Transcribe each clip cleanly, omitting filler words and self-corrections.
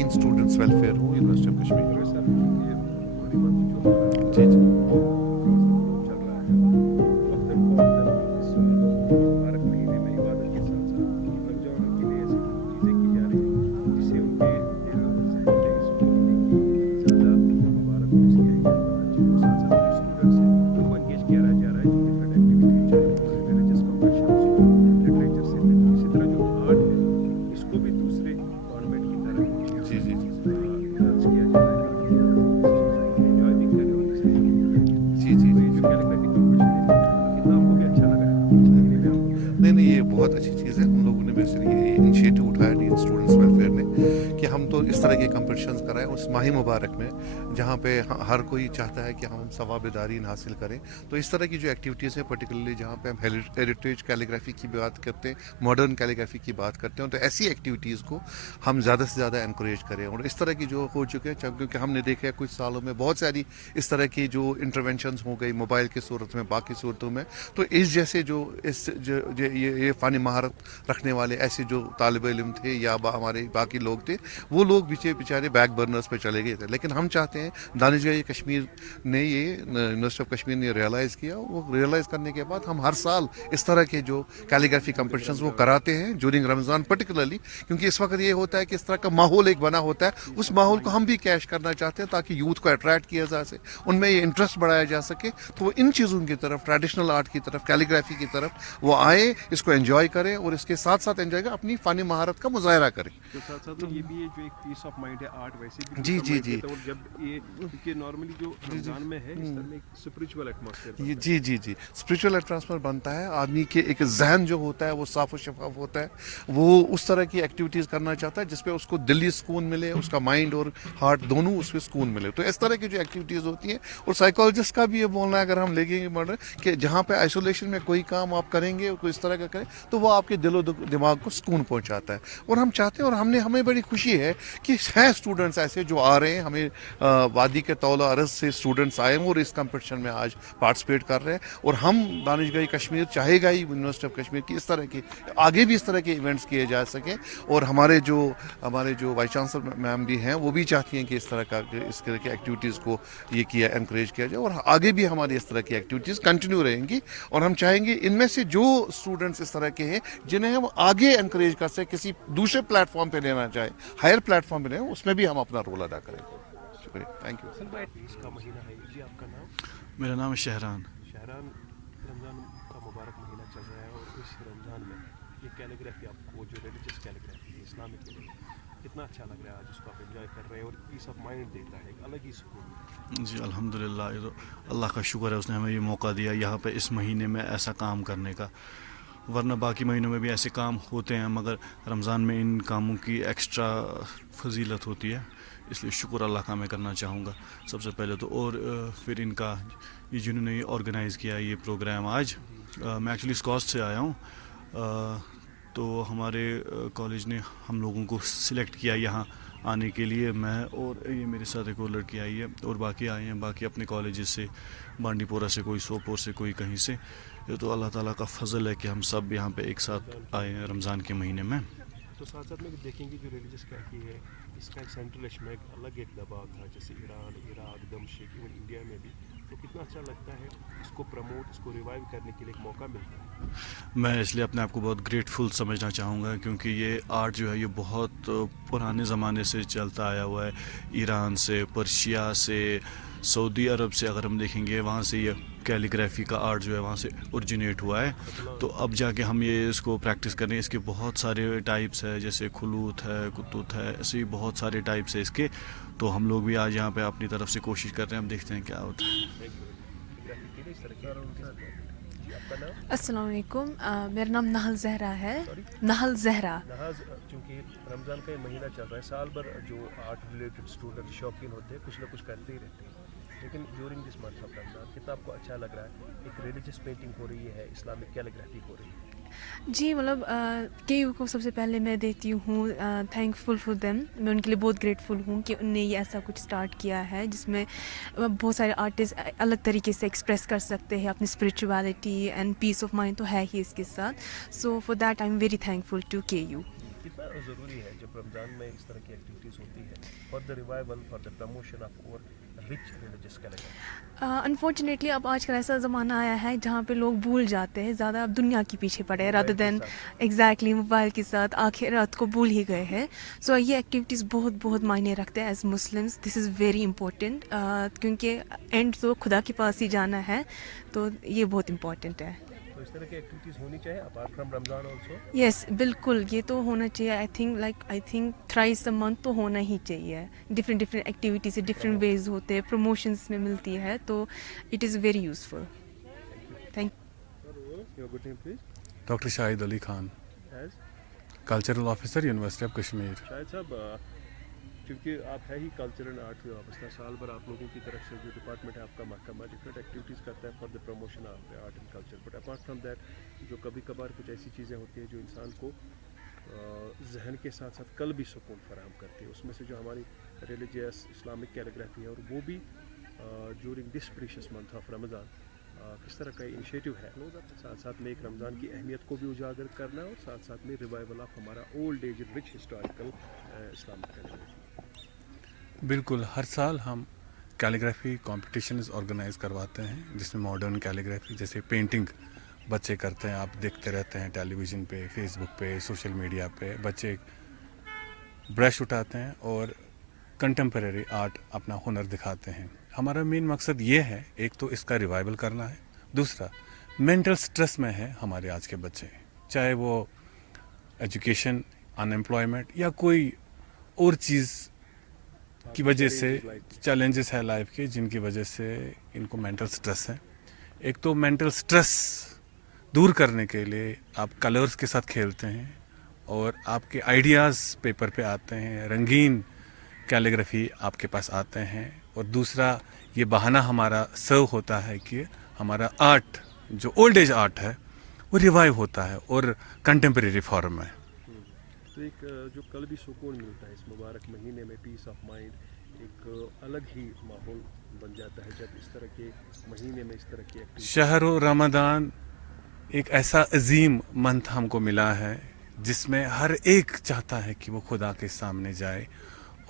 Mahin students welfare हूँ university of Kashmir. और sir ये होली मंथ जो हमारा जी जी across the globe चल रहा है और वक्तन फवक्तन इस मुबारक महीने में इबादत के साथ साथ नौजवानों के लिए ऐसी चीज़ें की जा रही हैं जिससे उनके दिल और जहन में इस महीने की ज़्यादा मुबारक और इसकी अहमियत पता चले। और साथ साथ जो स्टूडेंट्स हैं उनको इंगेज किया जा रहा है जो डिफरेंट एक्टिविटीज चाहे वो रिलीजियस कॉम्पिटिशन्स हो, लिटरेचर से रिलेटेड, इसी तरह जो आर्ट है इसको भी दूसरे फॉर्मेट की तरह जी जी जी इन्हांस किया जा रहा है ताकि इस चीज़ को हम इंजॉय भी करें और इससे जुड़ भी जाएं। जी जी तो जी ये जो जी। कैलीग्राफी कंपटीशन है कितना आपको भी अच्छा लगा है इस महीने में आपको मिला? नहीं नहीं, ये बहुत अच्छी चीज़ है। हम लोगों ने बेसिकली ये इनिशिएटिव उठाया डीन स्टूडेंट्स वेलफेयर ने कि हम तो इस तरह के कंपटीशंस कराएं उस माही मुबारक में जहाँ पे हर कोई चाहता है कि हम सवाबदारी हासिल करें। तो इस तरह की जो एक्टिविटीज़ है पर्टिकुलरली जहाँ पे हम हेरिटेज कैलीग्राफी की बात करते हैं, मॉडर्न कैलीग्राफी की बात करते हैं, तो ऐसी एक्टिविटीज़ को हम ज़्यादा से ज़्यादा इंकरेज करें। और इस तरह की जो हो चुके हैं क्योंकि हमने देखा है कुछ सालों में बहुत सारी इस तरह की जो इंटरवेंशंस हो गई मोबाइल की सूरत में, बाकी सूरतों में। तो इस जैसे जो इस ये फ़ानी महारत रखने वाले ऐसे जो तालिब इल्म थे या हमारे बाकी लोग थे, वो लोग बेचारे बैक बर्नर्स पे चले गए थे। लेकिन हम चाहते हैं दानिशगाह कश्मीर ने ये यूनिवर्सिटी ऑफ कश्मीर ने रियलाइज़ किया। वो रियलाइज़ करने के बाद हम हर साल इस तरह के जो कैलीग्राफी कंपटीशंस वो कराते हैं ज्यूरिंग रमज़ान पर्टिकुलरली, क्योंकि इस वक्त ये होता है कि इस तरह का माहौल एक बना होता है। उस माहौल को हम भी कैश करना चाहते हैं ताकि यूथ को अट्रैक्ट किया जा सके, उनमें ये इंटरेस्ट बढ़ाया जा सके। तो वो इन चीज़ों की तरफ, ट्रेडिशनल आर्ट की तरफ, कैलीग्राफी की तरफ वो आए, इसको एंजॉय करें और इसके साथ साथ एंजॉय करें, अपनी फ़ानी महारत का मुजाहरा करें। तो साथ साथ में तो ये भी है जो एक पीस ऑफ माइंड है आर्ट वैसे भी जी पीस ऑफ जी माइंड जी देता है। और जब ये क्योंकि नॉर्मली जो जी जी रमज़ान में है इस तरह में एक स्पिरिचुअल एटमॉस्फेयर ये बनता है। जी जी जी स्पिरिचुअल ट्रांसफर बनता है। आदमी के एक जहन जो होता है वो साफ और शफाफ होता है। वो उस तरह की एक्टिविटीज़ करना चाहता है जिसपे उसको दिली सुकून मिले, उसका माइंड और हार्ट दोनों उसमें सुकून मिले। तो इस तरह की जो एक्टिविटीज़ होती हैं, और साइकोलॉजिस्ट का भी ये बोलना है, अगर हम लेंगे मर्डर कि जहाँ पे आइसोलेशन में कोई काम आप करेंगे, कोई इस तरह का करें, तो वो आपके दिलो दिमाग को सुकून पहुँचाता है। और हम चाहते हैं, और हमें बड़ी खुशी है कि हैं स्टूडेंट्स ऐसे जो आ रहे हैं हमें वादी के तौला अर्ज से स्टूडेंट्स आए हैं और इस कंपटीशन में आज पार्टिसिपेट कर रहे हैं। और हम दानिशगाह कश्मीर चाहेगा ही यूनिवर्सिटी ऑफ कश्मीर की इस तरह के आगे भी इस तरह के इवेंट्स किए जा सकें। और हमारे जो वाइस चांसलर मैम भी हैं वो भी चाहती हैं कि इस तरह की एक्टिविटीज़ को ये किया एनकरेज किया जाए, और आगे भी हमारी इस तरह की एक्टिविटीज़ कंटिन्यू रहेंगी। और हम चाहेंगे इनमें से जो स्टूडेंट्स इस तरह के हैं जिन्हें हम आगे एनकरेज कर सकें, किसी दूसरे प्लेटफॉर्म पे लेना चाहे, हायर प्लेटफॉर्म पे लेना, उसमें भी हम अपना रोल अदा करें। शुक्रिया, थैंक यू। असल में इसका महीना है जी। आपका नाम? मेरा नाम है शहरान। शहरान, रमज़ान का मुबारक महीना चल रहा है और इस रमज़ान में ये कैलीग्राफी आपको जो रिलीजियस कैलीग्राफी है इस्लामिक कितना अच्छा लग रहा है? आज उसको आप एंजॉय कर रहे हैं और पीस ऑफ माइंड देता है, एक अलग ही सुकून मिलता है। जी अल्हम्दुलिल्लाह, ये तो अल्लाह का शुक्र है, उसने हमें ये मौका दिया यहाँ पे इस महीने में ऐसा काम करने का। वरना बाकी महीनों में भी ऐसे काम होते हैं, मगर रमज़ान में इन कामों की एक्स्ट्रा फजीलत होती है। इसलिए शुक्र अल्लाह का मैं करना चाहूँगा सबसे पहले तो। और फिर इनका ये जिन्होंने ये ऑर्गेनाइज़ किया ये प्रोग्राम आज, जी मैं एक्चुअली स्कॉस्ट से आया हूँ। तो हमारे कॉलेज ने हम लोगों को सिलेक्ट किया यहाँ आने के लिए। मैं और ये मेरे साथ एक और लड़की आई है और बाकी आए हैं बाकी अपने कॉलेज से, बांडीपोरा से, कोई सोपोर से, कोई कहीं से। ये तो अल्लाह ताला का फजल है कि हम सब यहाँ पे एक साथ रमज़ान के आए हैं महीने में। रमज़ान के महीने में। तो साथ साथ में देखेंगे जो रिलीजियस कैफी है इसका एक सेंट्रल एशिया में एक अलग एक दबाव था, जैसे ईरान, इराक, दमश्क, इवन इंडिया में भी। तो कितना अच्छा लगता है इसको प्रमोट, इसको रिवाइव करने के लिए एक मौका मिलता है। मैं इसलिए अपने आप को बहुत ग्रेटफुल समझना चाहूँगा क्योंकि ये आर्ट जो है ये बहुत पुराने ज़माने से चलता आया हुआ है। ईरान से, पर्शिया से, सऊदी अरब से अगर हम देखेंगे वहाँ से ये कैलीग्राफी का आर्ट जो है वहाँ से ओरिजिनेट हुआ है। तो अब जाके हम ये इसको प्रैक्टिस करें। इसके बहुत सारे टाइप्स है, जैसे खुलूत है, कुतुत है, ऐसे ही बहुत सारे टाइप्स है इसके। तो हम लोग भी आज यहाँ पे अपनी तरफ से कोशिश कर रहे हैं, हम देखते हैं क्या होता है। Thank you very much. Calligraphy के लिए इस तरह की एक्टिविटीज़ इंपॉर्टेंट है जी। आपका नाम? अस्सलाम वालेकुम, मेरा नाम नहल ज़हरा है। सॉरी, नहल ज़हरा। नहाज। चूँकि रमज़ान का ये महीना चल रहा है, साल भर जो आर्ट रिलेटेड स्टूडेंट शौकीन होते हैं कुछ ना कुछ करते ही रहते हैं, लेकिन during this month of Ramzan कितना आपको अच्छा लग रहा है? एक रिलीजियस पेंटिंग हो रही है, इस्लामिक कैलीग्राफी हो रही है। जी मतलब केयू को सबसे पहले मैं देती हूँ थैंकफुल फॉर देम। मैं उनके लिए बहुत ग्रेटफुल हूँ कि उनने ये ऐसा कुछ स्टार्ट किया है जिसमें बहुत सारे आर्टिस्ट अलग तरीके से एक्सप्रेस कर सकते हैं अपनी spirituality and peace of mind तो है ही इसके साथ। So for that I am very thankful to KU. जी, कितना ज़रूरी है जब रमज़ान में इस तरह की एक्टिविटीज़ होती है the revival, for the promotion of our rich religious calendar? Unfortunately अब आजकल ऐसा ज़माना आया है जहाँ पे लोग भूल जाते हैं, ज़्यादा अब दुनिया के पीछे पड़े हैं रादर मोबाइल के देन साथ एग्जैक्टली मोबाइल के साथ आखिरात को भूल ही गए हैं. सो ये एक्टिविटीज़ बहुत बहुत मायने रखते हैं as Muslims. This is very important क्योंकि एंड तो खुदा के पास ही जाना है, तो ये बहुत इंपॉर्टेंट है. तो इस तरह की एक्टिविटीज़ होनी चाहिए apart from Ramzan also. Yes बिल्कुल, ये तो होना चाहिए. I think thrice a month तो होना ही चाहिए. डिफरेंट डिफरेंट एक्टिविटीज़ से डिफरेंट वेज होते हैं, प्रमोशंस में मिलती है, तो it is very useful. Thank Your good name please? Doctor Shahid Ali Khan, As cultural officer university of Kashmir. शायद साहब, क्योंकि आप है ही कल्चर एंड आर्ट से वाबस्ता, साल भर आप लोगों की तरफ से जो डिपार्टमेंट है आपका महकमा डिफरेंट एक्टिविटीज़ करता है for the promotion of the art and culture, but apart from that जो कभी कभार कुछ ऐसी चीज़ें होती हैं जो इंसान को जहन के साथ साथ कल भी सुकून फराहम करती है, उसमें से जो हमारी रिलीजियस इस्लामिक कैलीग्राफी है, और वो भी during this precious month of Ramzan किस तरह का इनिशिएटिव है, साथ साथ में एक रमज़ान की अहमियत को भी उजागर करना और साथ साथ में रिवाइवल ऑफ हमारा old age rich historical Islamic calligraphy. बिल्कुल, हर साल हम कैलीग्राफी कॉम्पिटिशन्स ऑर्गेनाइज करवाते हैं जिसमें मॉडर्न कैलीग्राफी जैसे पेंटिंग बच्चे करते हैं. आप देखते रहते हैं टेलीविज़न पे, फेसबुक पे, सोशल मीडिया पे बच्चे ब्रश उठाते हैं और कंटेम्प्रेरी आर्ट अपना हुनर दिखाते हैं. हमारा मेन मकसद ये है, एक तो इसका रिवाइवल करना है, दूसरा मेंटल स्ट्रेस में है हमारे आज के बच्चे, चाहे वो एजुकेशन, अनएम्प्लॉयमेंट या कोई और चीज़ की वजह से चैलेंजेस है लाइफ के जिनकी वजह से इनको मेंटल स्ट्रेस है. एक तो मेंटल स्ट्रेस दूर करने के लिए आप कलर्स के साथ खेलते हैं और आपके आइडियाज़ पेपर पे आते हैं, रंगीन कैलीग्राफी आपके पास आते हैं. और दूसरा ये बहाना हमारा सर्व होता है कि हमारा आर्ट जो ओल्ड एज आर्ट है वो रिवाइव होता है और कंटेम्प्रेरी फॉर्म में. तो एक जो कल भी सुकून मिलता है इस मुबारक महीने में, पीस ऑफ माइंड, एक अलग ही माहौल बन जाता है जब इस तरह के महीने में इस तरह की एक्टिविटी. शहर रमज़ान एक ऐसा अजीम मंथ हमको मिला है जिसमें हर एक चाहता है कि वो खुदा के सामने जाए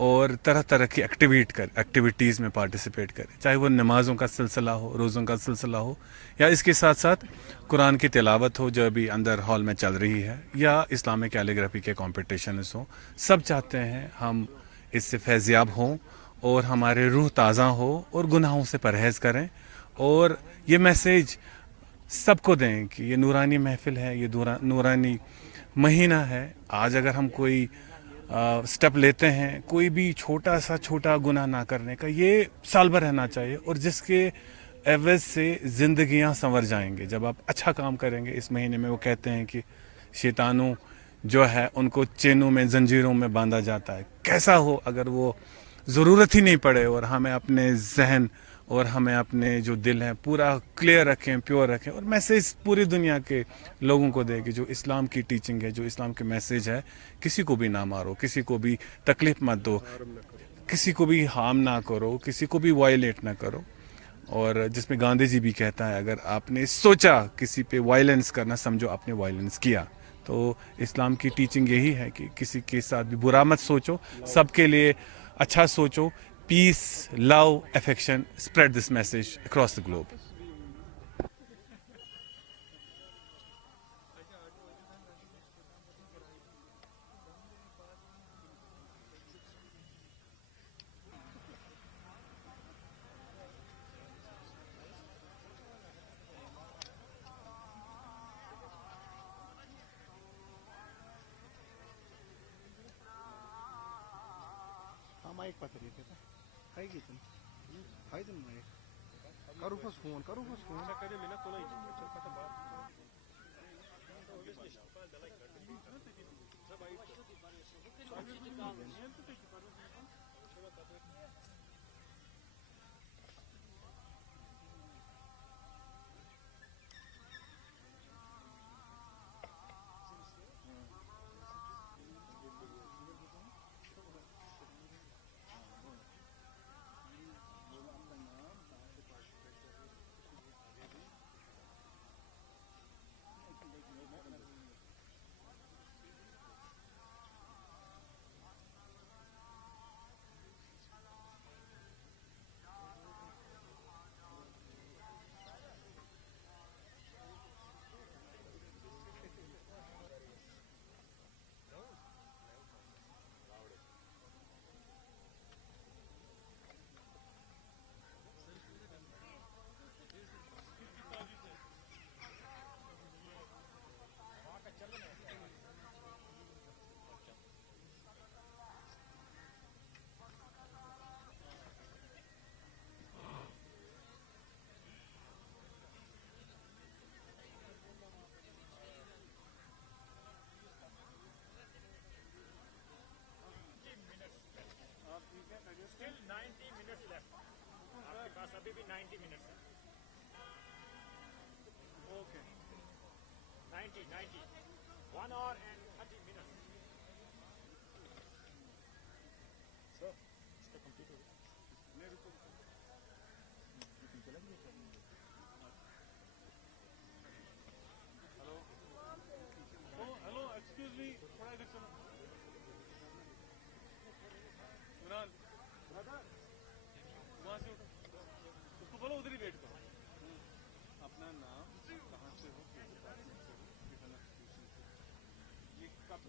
और तरह तरह की एक्टिविटीज़ में पार्टिसिपेट करे, चाहे वो नमाज़ों का सिलसिला हो, रोज़ों का सिलसिला हो, या इसके साथ साथ कुरान की तिलावत हो जो अभी अंदर हॉल में चल रही है, या इस्लामिक कैलीग्राफी के कॉम्पिटिशन्स हो. सब चाहते हैं हम इससे फैज़याब हों और हमारे रूह ताज़ा हो और गुनाहों से परहेज़ करें और ये मैसेज सबको दें कि ये नूरानी महफिल है, ये नूरानी महीना है. आज अगर हम कोई स्टेप लेते हैं, कोई भी छोटा गुनाह ना करने का, ये साल भर रहना चाहिए और जिसके एवज से ज़िंदगियां संवर जाएंगे. जब आप अच्छा काम करेंगे इस महीने में, वो कहते हैं कि शैतानों जो है उनको चेनों में, जंजीरों में बांधा जाता है. कैसा हो अगर वो ज़रूरत ही नहीं पड़े और हमें अपने जहन और हमें अपने जो दिल हैं पूरा क्लियर रखें, प्योर रखें और मैसेज पूरी दुनिया के लोगों को दें कि जो इस्लाम की टीचिंग है, जो इस्लाम के मैसेज है, किसी को भी ना मारो, किसी को भी तकलीफ मत दो, किसी को भी हार्म ना करो, किसी को भी वायलेट ना करो. और जिसमें गांधी जी भी कहता है अगर आपने सोचा किसी पे वायलेंस करना, समझो आपने वायलेंस किया. तो इस्लाम की टीचिंग यही है कि किसी के साथ भी बुरा मत सोचो, सबके लिए अच्छा सोचो. Peace, love, affection, spread this message across the globe. माइक पता नहीं था खाई की तुम खाई तुम माइक करो बस फोन करे मिला तो नहीं चल पता बात. अभी भी 90 मिनट्स है। Okay 90 1 hour and 30 minutes। Sir इसका कंप्लीट हो गया। हेलो हेलो एक्सक्यूज मी, थोड़ा इधर चलो। इमरान वहाँ से उठो, उसको बोलो उधर ही वेट करो। अपना नाम, कहाँ से हो, किस डिपार्टमेंट से हो, किस इंस्टीट्यूशन से, ये कब